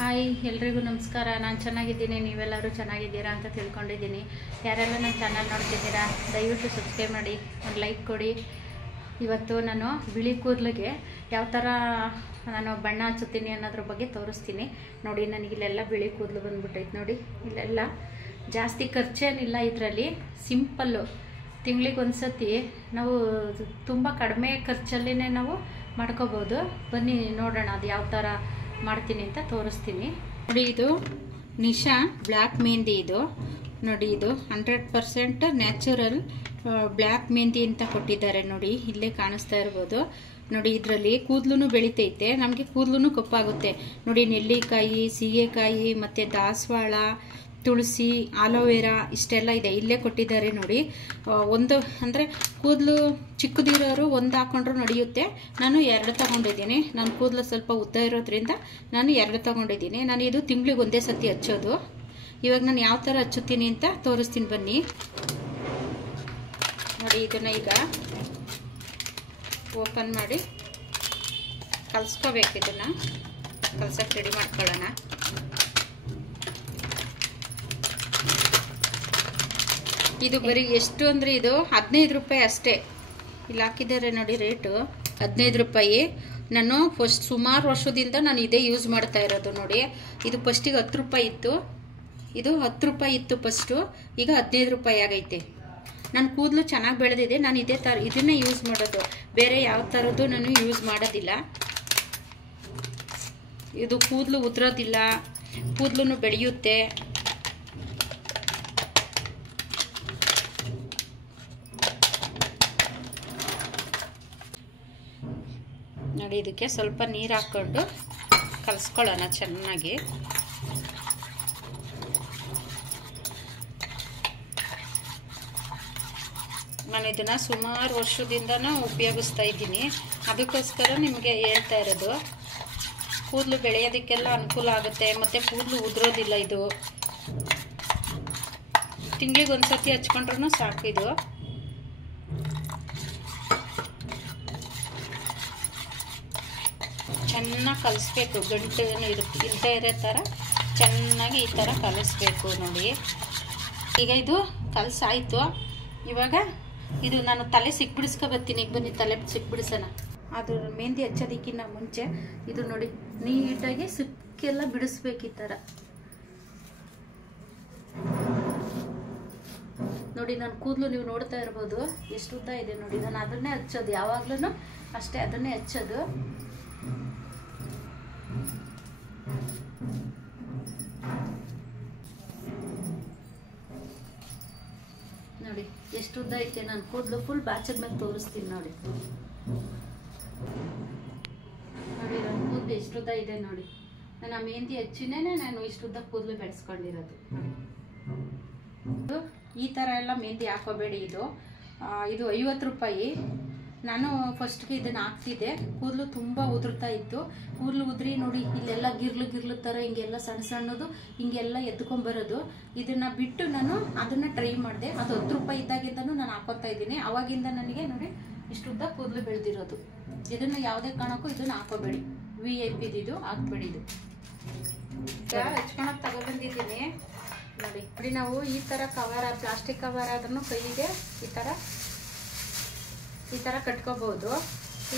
Hi ಎಲ್ರಿಗೂ ನಮಸ್ಕಾರ. ನಾನು ಚೆನ್ನಾಗಿದ್ದೀನಿ, ನೀವೆಲ್ಲರೂ ಚೆನ್ನಾಗಿದ್ದೀರಾ ಅಂತ ತಿಳ್ಕೊಂಡಿದ್ದೀನಿ. ಯಾರೆಲ್ಲ ನನ್ನ ಚಾನಲ್ ನೋಡ್ತಿದ್ದೀರಾ ದಯವಿಟ್ಟು ಸಬ್ಸ್ಕ್ರೈಬ್ ಮಾಡಿ, ಒಂದು ಲೈಕ್ ಕೊಡಿ. ಇವತ್ತು ನಾನು ಬಿಳಿ ಕೂದಲಿಗೆ ಯಾವ ಥರ ನಾನು ಬಣ್ಣ ಹಚ್ಚುತ್ತೀನಿ ಅನ್ನೋದ್ರ ಬಗ್ಗೆ ತೋರಿಸ್ತೀನಿ. ನೋಡಿ, ನನಗಿಲ್ಲೆಲ್ಲ ಬಿಳಿ ಕೂದಲು ಬಂದ್ಬಿಟ್ಟೈತೆ. ನೋಡಿ, ಇಲ್ಲೆಲ್ಲ ಜಾಸ್ತಿ ಖರ್ಚೇನಿಲ್ಲ ಇದರಲ್ಲಿ. ಸಿಂಪಲ್ಲು, ತಿಂಗಳಿಗೆ ಒಂದು ಸತಿ ನಾವು ತುಂಬ ಕಡಿಮೆ ಖರ್ಚಲ್ಲೇ ನಾವು ಮಾಡ್ಕೋಬೋದು. ಬನ್ನಿ ನೋಡೋಣ ಅದು ಯಾವ ಥರ ಮಾಡ್ತೀನಿ ಅಂತ ತೋರಿಸ್ತೀನಿ. ನೋಡಿ, ಇದು ನಿಶಾ ಬ್ಲ್ಯಾಕ್ ಮೆಹಂದಿ. ಇದು ನೋಡಿ, ಇದು 100% ನ್ಯಾಚುರಲ್ ಬ್ಲ್ಯಾಕ್ ಮೆಹಂದಿ ಅಂತ ಕೊಟ್ಟಿದ್ದಾರೆ. ನೋಡಿ, ಇಲ್ಲೇ ಕಾಣಿಸ್ತಾ ಇರ್ಬೋದು. ನೋಡಿ, ಇದರಲ್ಲಿ ಕೂದಲು ಬೆಳಿತೈತೆ, ನಮಗೆ ಕೂದಲು ಕಪ್ಪಾಗುತ್ತೆ. ನೋಡಿ, ನೆಲ್ಲಿಕಾಯಿ, ಸೀಗೆಕಾಯಿ ಮತ್ತು ದಾಸವಾಳ, ತುಳಸಿ, ಆಲೋವೆರಾ ಇಷ್ಟೆಲ್ಲ ಇದೆ, ಇಲ್ಲೇ ಕೊಟ್ಟಿದ್ದಾರೆ. ನೋಡಿ, ಒಂದು ಅಂದರೆ ಕೂದಲು ಚಿಕ್ಕದಿರೋರು ಒಂದು ಹಾಕೊಂಡ್ರು ನಡೆಯುತ್ತೆ. ನಾನು 2 ತಗೊಂಡಿದ್ದೀನಿ. ನನ್ನ ಕೂದಲು ಸ್ವಲ್ಪ ಉದ್ದ ಇರೋದ್ರಿಂದ ನಾನು 2 ತಗೊಂಡಿದ್ದೀನಿ. ನಾನು ಇದು ತಿಂಗಳಿಗೆ ಒಂದೇ ಸತಿ ಹಚ್ಚೋದು. ಇವಾಗ ನಾನು ಯಾವ ಥರ ಹಚ್ಚುತ್ತೀನಿ ಅಂತ ತೋರಿಸ್ತೀನಿ ಬನ್ನಿ. ನೋಡಿ, ಇದನ್ನು ಈಗ ಓಪನ್ ಮಾಡಿ ಕಲಿಸ್ಕೋಬೇಕು. ಇದನ್ನು ಕಲ್ಸಕ್ಕೆ ರೆಡಿ ಮಾಡ್ಕೊಳ್ಳೋಣ. ಇದು ಬರೀ ಎಷ್ಟು ಅಂದರೆ ಇದು 15 ರೂಪಾಯಿ ಅಷ್ಟೇ. ಇಲ್ಲಿ ಹಾಕಿದ್ದಾರೆ ನೋಡಿ, ರೇಟು 15 ರೂಪಾಯಿ. ನಾನು ಸುಮಾರು ವರ್ಷದಿಂದ ನಾನು ಇದೇ ಯೂಸ್ ಮಾಡ್ತಾ ಇರೋದು. ನೋಡಿ, ಇದು ಫಸ್ಟಿಗೆ 10 ರೂಪಾಯಿ ಇತ್ತು, ಇದು 10 ರೂಪಾಯಿ ಇತ್ತು ಫಸ್ಟು, ಈಗ 15 ರೂಪಾಯಿ ಆಗೈತೆ. ನನ್ನ ಕೂದಲು ಚೆನ್ನಾಗಿ ಬೆಳೆದಿದೆ. ನಾನು ಇದೇ ಥರ ಇದನ್ನೇ ಯೂಸ್ ಮಾಡೋದು, ಬೇರೆ ಯಾವ ಥರದ್ದು ನಾನು ಯೂಸ್ ಮಾಡೋದಿಲ್ಲ. ಇದು ಕೂದಲು ಉದುರೋದಿಲ್ಲ, ಕೂದಲು ಬೆಳೆಯುತ್ತೆ. ನೋಡಿ, ಇದಕ್ಕೆ ಸ್ವಲ್ಪ ನೀರು ಹಾಕ್ಕೊಂಡು ಕಲಿಸ್ಕೊಳ್ಳೋಣ ಚೆನ್ನಾಗಿ. ನಾನು ಇದನ್ನು ಸುಮಾರು ವರ್ಷದಿಂದನೂ ಉಪಯೋಗಿಸ್ತಾ ಇದ್ದೀನಿ. ಅದಕ್ಕೋಸ್ಕರ ನಿಮಗೆ ಹೇಳ್ತಾ ಇರೋದು, ಕೂದಲು ಬೆಳೆಯೋದಕ್ಕೆಲ್ಲ ಅನುಕೂಲ ಆಗುತ್ತೆ ಮತ್ತು ಕೂದಲು ಉದುರೋದಿಲ್ಲ. ಇದು ತಿಂಗಳಿಗೆ ಒಂದು ಸತಿ ಹಚ್ಕೊಂಡ್ರೂ ಸಾಕು. ಇದು ಚೆನ್ನಾಗಿ ಕಲಿಸ್ಬೇಕು, ಗಂಟು ಇಲ್ಲದೆ ಇರೋ ಥರ ಚೆನ್ನಾಗಿ ಈ ಥರ ಕಲಿಸ್ಬೇಕು. ನೋಡಿ, ಈಗ ಇದು ಕಲಸಾಯಿತು. ಇವಾಗ ಇದು ನಾನು ತಲೆ ಸಿಕ್ಬಿಡಿಸ್ಕೊಬತ್ತೀನಿ. ಈಗ ಬನ್ನಿ ತಲೆ ಸಿಕ್ಬಿಡಿಸೋಣ. ಅದು ಮೆಹಂದಿ ಹಚ್ಚೋದಕ್ಕಿಂತ ಮುಂಚೆ ಇದು ನೋಡಿ ನೀಟಾಗಿ ಸಿಕ್ಕೆಲ್ಲ ಬಿಡಿಸ್ಬೇಕು ಈ ಥರ. ನೋಡಿ, ನನ್ನ ಕೂದಲು ನೀವು ನೋಡ್ತಾ ಇರ್ಬೋದು ಎಷ್ಟು ಉದ್ದ ಇದೆ. ನೋಡಿ, ನಾನು ಅದನ್ನೇ ಹಚ್ಚೋದು, ಯಾವಾಗ್ಲೂ ಅಷ್ಟೇ ಅದನ್ನೇ ಹಚ್ಚೋದು. ನೋಡಿ ಎಷ್ಟು ಉದ್ದ ಐತೆ ನನ್ನ ಕೂದಲು. ಫುಲ್ ಬಾಚದ ಮೇಲೆ ತೋರಿಸ್ತೀನಿ. ನೋಡಿ ನೋಡಿ ನನ್ನ ಕೂದಲು ಎಷ್ಟು ಉದ್ದ ಇದೆ. ನೋಡಿ, ನಾನು ಆ ಮೆಹಂದಿ ಹಚ್ಚಿನೇ ನಾನು ಇಷ್ಟುದ್ದ ಕೂದಲು ಬೆಳೆಸ್ಕೊಂಡಿರೋದು. ಈ ಥರ ಎಲ್ಲ ಮೆಹಂದಿ ಹಾಕೋಬೇಡಿ. ಇದು 50 ರೂಪಾಯಿ. ನಾನು ಫಸ್ಟ್ಗೆ ಇದನ್ನು ಹಾಕ್ತಿದ್ದೆ, ಕೂದಲು ತುಂಬ ಉದುರ್ತಾ ಇತ್ತು. ಕೂದಲು ಉದ್ರಿ ನೋಡಿ, ಇಲ್ಲೆಲ್ಲ ಗಿರ್ಲು ಥರ ಹಿಂಗೆಲ್ಲ ಸಣ್ಣ ಸಣ್ಣದು ಹಿಂಗೆಲ್ಲ ಎದ್ಕೊಂಬರೋದು. ಇದನ್ನು ಬಿಟ್ಟು ನಾನು ಅದನ್ನು ಟ್ರೈ ಮಾಡಿದೆ. ಅದು 10 ರೂಪಾಯಿ ಇದ್ದಾಗಿಂದನೂ ನಾನು ಹಾಕೋತಾ ಇದ್ದೀನಿ. ಅವಾಗಿಂದ ನನಗೆ ನೋಡಿ ಇಷ್ಟುದ್ದ ಕೂದಲು ಬೆಳೆದಿರೋದು. ಇದನ್ನು ಯಾವುದೇ ಕಾರಣಕ್ಕೂ ಇದನ್ನು ಹಾಕೋಬೇಡಿ. VIP ಇದು ಹಾಕ್ಬೇಡಿ. ಇದು ಹಚ್ಕೊಳಕ್ಕೆ ತಗೊಬಂದಿದ್ದೀನಿ. ನೋಡಿ ನೋಡಿ, ನಾವು ಈ ಥರ ಕವರ್, ಪ್ಲಾಸ್ಟಿಕ್ ಕವರ್ ಆದ್ರೂ ಕೈಗೆ ಈ ಥರ ಕಟ್ಕೋಬಹುದು.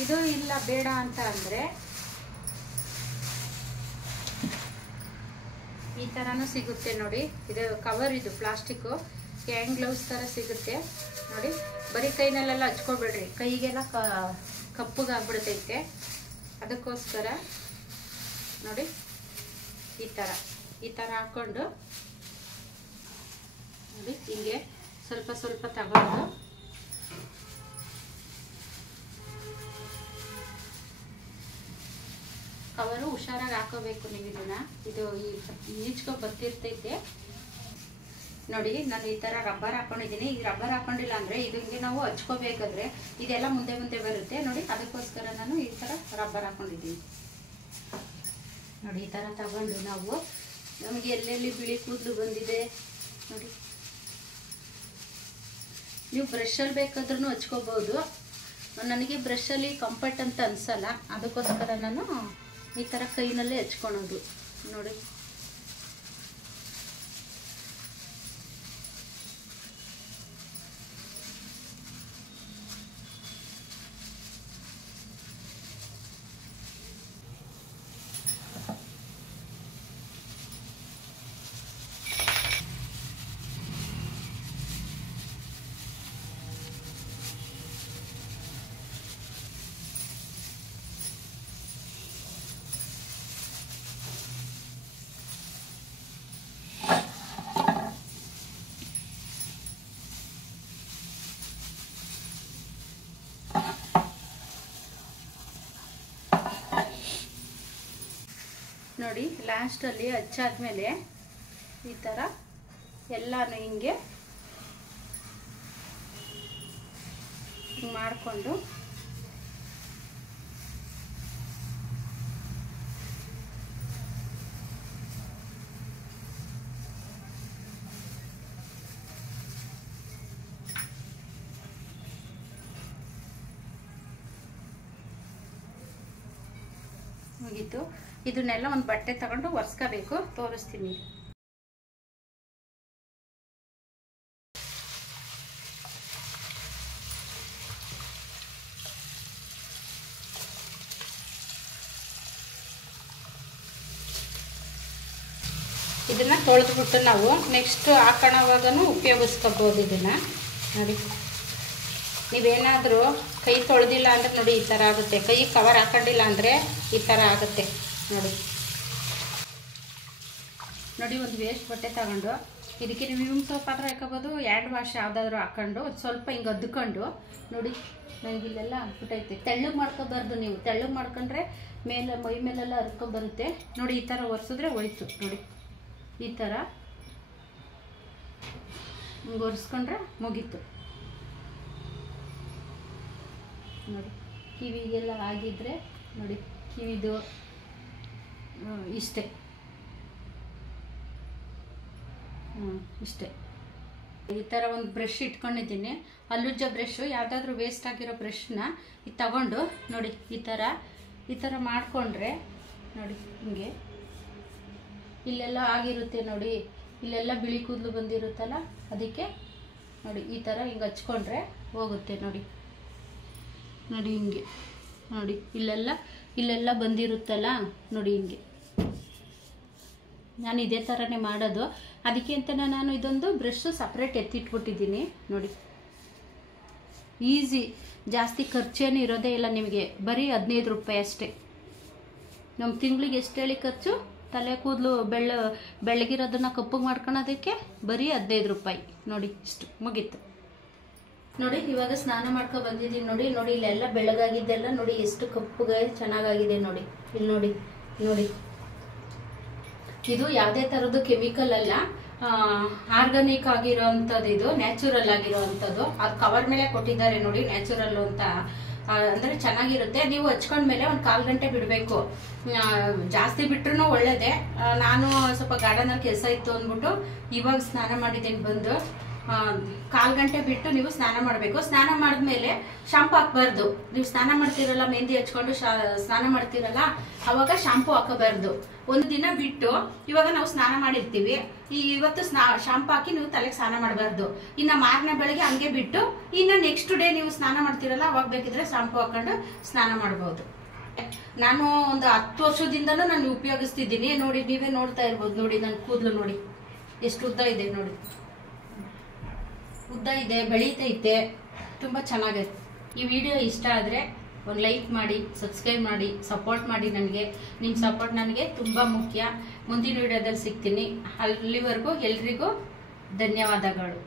ಇದು ಇಲ್ಲ ಬೇಡ ಅಂತ ಅಂದರೆ ಈ ಥರನೂ ಸಿಗುತ್ತೆ. ನೋಡಿ, ಇದು ಕವರ್, ಇದು ಪ್ಲಾಸ್ಟಿಕ್ಕು ಹ್ಯಾಂಡ್ ಗ್ಲೌಸ್ ಥರ ಸಿಗುತ್ತೆ. ನೋಡಿ, ಬರೀ ಕೈನಲ್ಲೆಲ್ಲ ಹಚ್ಕೊಬೇಡ್ರಿ, ಕೈಗೆಲ್ಲ ಕಪ್ಪಗಾಗ್ಬಿಡ್ತೈತೆ. ಅದಕ್ಕೋಸ್ಕರ ನೋಡಿ ಈ ಥರ ಹಾಕ್ಕೊಂಡು ನೋಡಿ ಹಿಂಗೆ ಸ್ವಲ್ಪ ತಗೊಂಡು ಕವರು ಹುಷಾರಾಗಿ ಹಾಕೋಬೇಕು ನೀವು ಇದನ್ನ. ಇದು ಈಚ್ಕೊ ಬರ್ತಿರ್ತೈತೆ. ನೋಡಿ, ನಾನು ಈ ಥರ ರಬ್ಬರ್ ಹಾಕೊಂಡಿದ್ದೀನಿ. ಈ ರಬ್ಬರ್ ಹಾಕೊಂಡಿಲ್ಲ ಅಂದರೆ ಇದು ಹಿಂಗೆ ನಾವು ಹಚ್ಕೋಬೇಕಾದ್ರೆ ಇದೆಲ್ಲ ಮುಂದೆ ಬರುತ್ತೆ. ನೋಡಿ, ಅದಕ್ಕೋಸ್ಕರ ನಾನು ಈ ಥರ ರಬ್ಬರ್ ಹಾಕೊಂಡಿದ್ದೀನಿ. ನೋಡಿ, ಈ ಥರ ತಗೊಂಡು ನಾವು ನಮಗೆ ಎಲ್ಲೆಲ್ಲಿ ಬಿಳಿ ಕೂದಲು ಬಂದಿದೆ ನೋಡಿ, ನೀವು ಬ್ರಷಲ್ಲಿ ಬೇಕಾದ್ರೂ ಹಚ್ಕೋಬಹುದು. ನನಗೆ ಬ್ರಷಲ್ಲಿ ಕಂಫರ್ಟ್ ಅಂತ ಅನ್ಸಲ್ಲ, ಅದಕ್ಕೋಸ್ಕರ ನಾನು ಈ ಥರ ಕೈನಲ್ಲೇ ಹಚ್ಕೊಳೋದು. ನೋಡಿ. ನೋಡಿ ಲಾಸ್ಟಲ್ಲಿ ಹಚ್ಚಾದ್ಮೇಲೆ ಈ ಥರ ಎಲ್ಲಾನು ಹಿಂಗೆ ಮಾಡಿಕೊಂಡು ಮುಗೀತು. ಇದನ್ನೆಲ್ಲ ಒಂದು ಬಟ್ಟೆ ತಗೊಂಡು ಒರೆಸ್ಕೋಬೇಕು, ತೋರಿಸ್ತೀನಿ. ಇದನ್ನ ತೊಳೆದ್ಬಿಟ್ಟು ನಾವು ನೆಕ್ಸ್ಟ್ ಹಾಕೋಣವಾಗೂ ಉಪಯೋಗಿಸ್ಕೋಬೋದು. ಇದನ್ನ ನೋಡಿ, ನೀವೇನಾದರೂ ಕೈ ತೊಳೆದಿಲ್ಲ ಅಂದರೆ ನೋಡಿ ಈ ಥರ ಆಗುತ್ತೆ. ಕೈ ಕವರ್ ಹಾಕೊಂಡಿಲ್ಲ ಅಂದರೆ ಈ ಥರ ಆಗುತ್ತೆ ನೋಡಿ. ನೋಡಿ ಒಂದು ವೇಸ್ಟ್ ಬಟ್ಟೆ ತಗೊಂಡು ಇದಕ್ಕೆ ನೀವು ವಿಮ್ ಸೋಪ್ ಆದರೂ ಹಾಕೋಬೋದು, ಹ್ಯಾಂಡ್ ವಾಶ್ ಯಾವುದಾದ್ರೂ ಹಾಕೊಂಡು ಸ್ವಲ್ಪ ಹಿಂಗೆ ಅದ್ಕೊಂಡು ನೋಡಿ. ನನಗೆ ಇಲ್ಲೆಲ್ಲ ಅಂದ್ಬಿಟ್ಟೈತೆ. ತೆಳ್ಳಗೆ ಮಾಡ್ಕೊಬಾರ್ದು, ನೀವು ತೆಳ್ಳಗೆ ಮಾಡ್ಕೊಂಡ್ರೆ ಮೇಲೆ ಮೈ ಮೇಲೆಲ್ಲ ಹರ್ಕೊಂಬರುತ್ತೆ ನೋಡಿ. ಈ ಥರ ಒರೆಸಿದ್ರೆ ಹೋಯ್ತು ನೋಡಿ. ಈ ಥರ ಹಿಂಗೆ ಒರೆಸ್ಕೊಂಡ್ರೆ ಮುಗೀತು ನೋಡಿ. ಕಿವಿಗೆಲ್ಲ ಆಗಿದ್ರೆ ನೋಡಿ, ಕಿವಿದು ಇಷ್ಟೇ, ಇಷ್ಟೇ. ಈ ಥರ ಒಂದು ಬ್ರಷ್ ಇಟ್ಕೊಂಡಿದ್ದೀನಿ, ಹಲ್ಲುಜ್ಜೋ ಬ್ರಷು. ಯಾವುದಾದ್ರೂ ವೇಸ್ಟ್ ಆಗಿರೋ ಬ್ರಷ್ನ ಇದು ತಗೊಂಡು ನೋಡಿ ಈ ಥರ ಮಾಡಿಕೊಂಡ್ರೆ ನೋಡಿ ಹಿಂಗೆ ಇಲ್ಲೆಲ್ಲ ಆಗಿರುತ್ತೆ ನೋಡಿ. ಇಲ್ಲೆಲ್ಲ ಬಿಳಿ ಕೂದಲು ಬಂದಿರುತ್ತಲ್ಲ, ಅದಕ್ಕೆ ನೋಡಿ ಈ ಥರ ಹಿಂಗೆ ಹಚ್ಕೊಂಡ್ರೆ ಹೋಗುತ್ತೆ ನೋಡಿ. ನೋಡಿ ಹಿಂಗೆ ನೋಡಿ, ಇಲ್ಲೆಲ್ಲ ಬಂದಿರುತ್ತಲ್ಲ ನೋಡಿ ಹಿಂಗೆ. ನಾನು ಇದೇ ಥರನೇ ಮಾಡೋದು. ಅದಕ್ಕೆ ಅಂತಲೇ ನಾನು ಇದೊಂದು ಬ್ರಷ್ ಸಪ್ರೇಟ್ ಎತ್ತಿಟ್ಬಿಟ್ಟಿದ್ದೀನಿ ನೋಡಿ. ಈಸಿ, ಜಾಸ್ತಿ ಖರ್ಚೇನು ಇರೋದೇ ಇಲ್ಲ ನಿಮಗೆ. ಬರೀ 15 ರೂಪಾಯಿ ಅಷ್ಟೇ. ನಮ್ಮ ತಿಂಗಳಿಗೆ ಎಷ್ಟು ಹೇಳಿ ಖರ್ಚು? ತಲೆ ಕೂದಲು ಬೆಳ್ಳಗಿರೋದನ್ನ ಕಪ್ಪಗೆ ಮಾಡ್ಕೊಳೋದಕ್ಕೆ ಬರೀ 15 ರೂಪಾಯಿ ನೋಡಿ. ಇಷ್ಟು ಮುಗೀತು ನೋಡಿ. ಇವಾಗ ಸ್ನಾನ ಮಾಡ್ಕೊಂಡು ಬಂದಿದ್ದೀನಿ ನೋಡಿ. ನೋಡಿ ಇಲ್ಲೆಲ್ಲ ಬೆಳ್ಳಗಾಗಿದ್ದೆಲ್ಲ ನೋಡಿ ಎಷ್ಟು ಕಪ್ಪಗೆ ಚೆನ್ನಾಗಾಗಿದೆ ನೋಡಿ. ಇಲ್ಲಿ ನೋಡಿ ನೋಡಿ, ಇದು ಯಾವುದೇ ಥರದ್ದು ಕೆಮಿಕಲ್ ಅಲ್ಲ, ಆರ್ಗಾನಿಕ್ ಆಗಿರೋ ಅಂಥದ್ದು, ಇದು ನ್ಯಾಚುರಲ್ ಆಗಿರೋ ಅಂಥದ್ದು. ಅದು ಕವರ್ ಮೇಲೆ ಕೊಟ್ಟಿದ್ದಾರೆ ನೋಡಿ, ನ್ಯಾಚುರಲ್ ಅಂತ. ಅಂದರೆ ಚೆನ್ನಾಗಿರುತ್ತೆ. ನೀವು ಹಚ್ಕೊಂಡ್ಮೇಲೆ ಒಂದು 1/4 ಗಂಟೆ ಬಿಡಬೇಕು. ಜಾಸ್ತಿ ಬಿಟ್ರೂ ಒಳ್ಳೇದೇ. ನಾನು ಸ್ವಲ್ಪ ಗಾರ್ಡನಲ್ಲಿ ಕೆಲಸ ಇತ್ತು ಅಂದ್ಬಿಟ್ಟು ಇವಾಗ ಸ್ನಾನ ಮಾಡಿದ್ದೀನಿ ಬಂದು. 1/4 ಗಂಟೆ ಬಿಟ್ಟು ನೀವು ಸ್ನಾನ ಮಾಡಬೇಕು. ಸ್ನಾನ ಮಾಡಿದ್ಮೇಲೆ ಶಾಂಪು ಹಾಕಬಾರ್ದು. ನೀವು ಸ್ನಾನ ಮಾಡ್ತಿರಲ್ಲ, ಮೆಹಂದಿ ಹಚ್ಕೊಂಡು ಸ್ನಾನ ಮಾಡ್ತಿರಲ್ಲ, ಅವಾಗ ಶಾಂಪು ಹಾಕಬಾರ್ದು. ಒಂದು ದಿನ ಬಿಟ್ಟು, ಇವಾಗ ನಾವು ಸ್ನಾನ ಮಾಡಿರ್ತೀವಿ, ಇವತ್ತು ಶಾಂಪು ಹಾಕಿ ನೀವು ತಲೆಗೆ ಸ್ನಾನ ಮಾಡಬಾರ್ದು. ಇನ್ನು ಮಾರನೇ ಬೆಳಗ್ಗೆ ಹಂಗೆ ಬಿಟ್ಟು, ಇನ್ನು ನೆಕ್ಸ್ಟ್ ಡೇ ನೀವು ಸ್ನಾನ ಮಾಡ್ತಿರಲ್ಲ, ಅವಾಗ ಬೇಕಿದ್ರೆ ಶಾಂಪು ಹಾಕೊಂಡು ಸ್ನಾನ ಮಾಡಬಹುದು. ನಾನು ಒಂದು 10 ವರ್ಷದಿಂದನೂ ನಾನು ಉಪಯೋಗಿಸ್ತಿದ್ದೀನಿ ನೋಡಿ. ನೀವೇ ನೋಡ್ತಾ ಇರ್ಬೋದು ನೋಡಿ, ನನ್ನ ಕೂದಲು ನೋಡಿ ಎಷ್ಟು ಉದ್ದ ಇದೆ ನೋಡಿ. ಉದ್ದ ಇದೆ, ಬೆಳೀತೈತೆ, ತುಂಬ ಚೆನ್ನಾಗೈತೆ. ಈ ವಿಡಿಯೋ ಇಷ್ಟ ಆದರೆ ಒಂದು ಲೈಕ್ ಮಾಡಿ, ಸಬ್ಸ್ಕ್ರೈಬ್ ಮಾಡಿ, ಸಪೋರ್ಟ್ ಮಾಡಿ. ನನಗೆ ನಿಮ್ಮ ಸಪೋರ್ಟ್ ನನಗೆ ತುಂಬ ಮುಖ್ಯ. ಮುಂದಿನ ವಿಡಿಯೋದಲ್ಲಿ ಸಿಗ್ತೀನಿ. ಅಲ್ಲಿವರೆಗೂ ಎಲ್ರಿಗೂ ಧನ್ಯವಾದಗಳು.